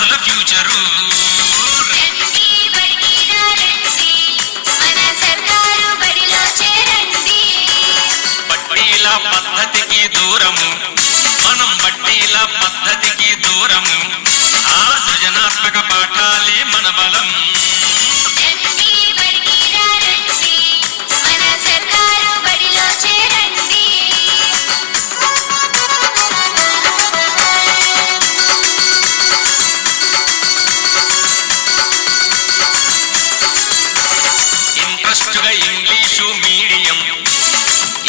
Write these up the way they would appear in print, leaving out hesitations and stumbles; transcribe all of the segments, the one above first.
విద్యార్థుల ఫ్యూచరు. బట్టీల పద్ధతికి దూరము, మనం బట్టీల పద్ధతికి దూరము. ఆ సృజనాత్మక పాఠాలే మన బలం. ఇంట్రెస్ట్గా ఇంగ్లీషు మీడియం,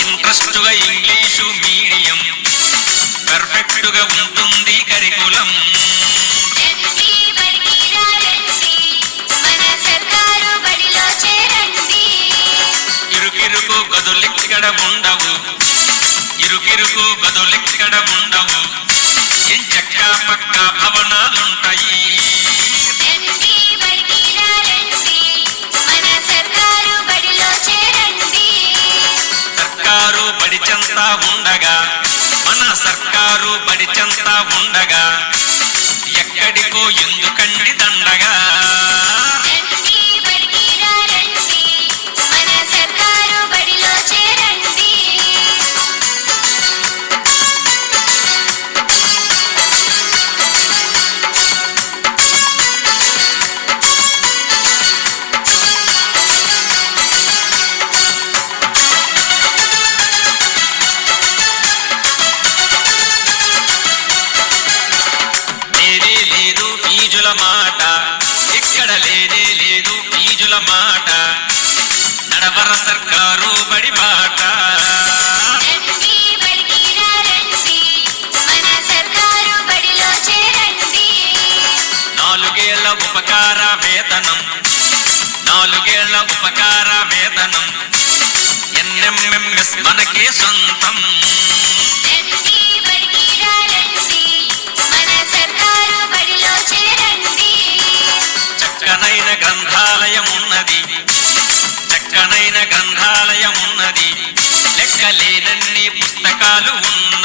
ఇంట్రెస్ట్గా ఇంగ్లీషు మీడియం, పర్ఫెక్ట్గా ఉంటుంది కరికులం. ఇరుకిరుకు గదులెక్కడ ఉండవు, ఇరుకిరుకు గదులెక్కడ ఉండవు, ఎంచక్క పక్క భవనాలుంటాయి. సర్కారు బడిచంతా ఉండగా, మన సర్కారు బడిచంతా ఉండగా, ఎక్కడికో ఎందుకండి దండగా. మాట ఇక్కడ లేనే లేదు ఫీజుల మాట, నడవర సర్కారు బడి బాట. నాలుగేళ్ల ఉపకార వేతనం, నాలుగేళ్ల ఉపకార వేతనం, ఎన్ఎంఎంఎస్ మనకే సొంతం. చక్కనైన గ్రంథాలయం ఉన్నది, చక్కనైన గ్రంథాలయం ఉన్నది, లెక్కలేనన్ని పుస్తకాలు ఉన్నాయి.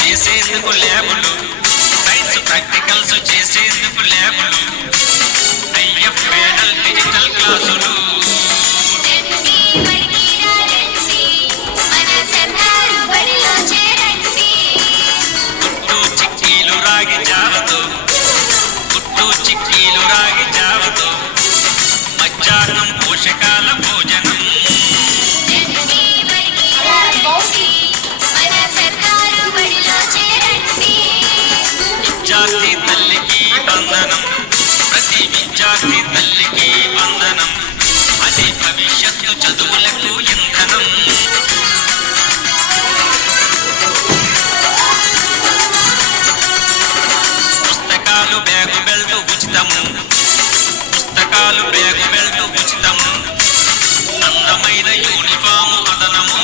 చేసేందుకు ల్యాబులు, సైన్స్ ప్రాక్టికల్స్ చేసేందుకు ల్యాబులు, ఐఎఫ్ ప్యానల్ డిజిటల్ క్లాసులు. గుట్టు చిక్కీలు రాగి జావతో, గుట్టు చిక్కీలు రాగి జావతో, మధ్యాహ్నం పోషకాల భోజనం. విద్యార్థి తల్లికి వందనం, ప్రతి విద్యార్థి తల్లికి వందనం, అది భవిష్యత్తు చదువులకు ఇంధనం. పుస్తకాలు బ్యాగు బెల్ట్ ఉచితము, పుస్తకాలు బ్యాగు బెల్ట్ ఉచితము, అందమైన యూనిఫాము అదనము.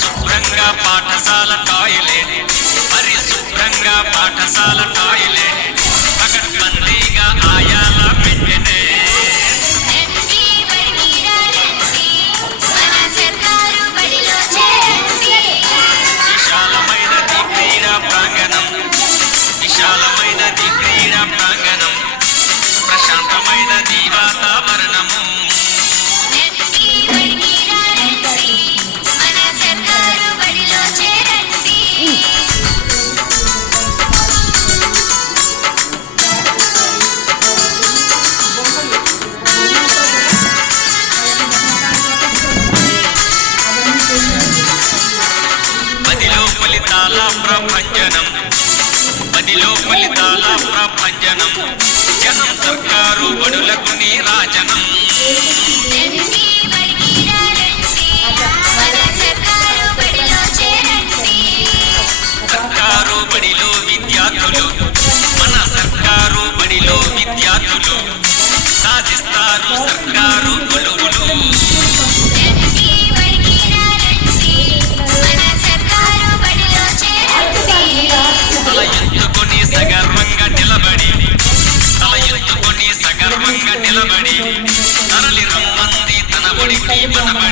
శుభ్రంగా పాఠశాల టాయిలెట్, పరిశుభ్రంగా పాఠశాల టాయిలెట్, పకడ్బందీగా ఆయాల పెట్టెనే. విశాలమైనది క్రీడా ప్రాంగణం, విశాలమైనది క్రీడా ప్రాంగణం, ప్రశాంతమైనది వాతావరణము. బదిలో ఫలితాల ప్రభంజనం, బదిలో ఫలితాల ప్రభంజనం, జనం సర్కారు బడులకు నీరాజనం. సర్కారు బడిలో విద్యార్థులు, మన సర్కారు బడిలో విద్యార్థులు, మన బడి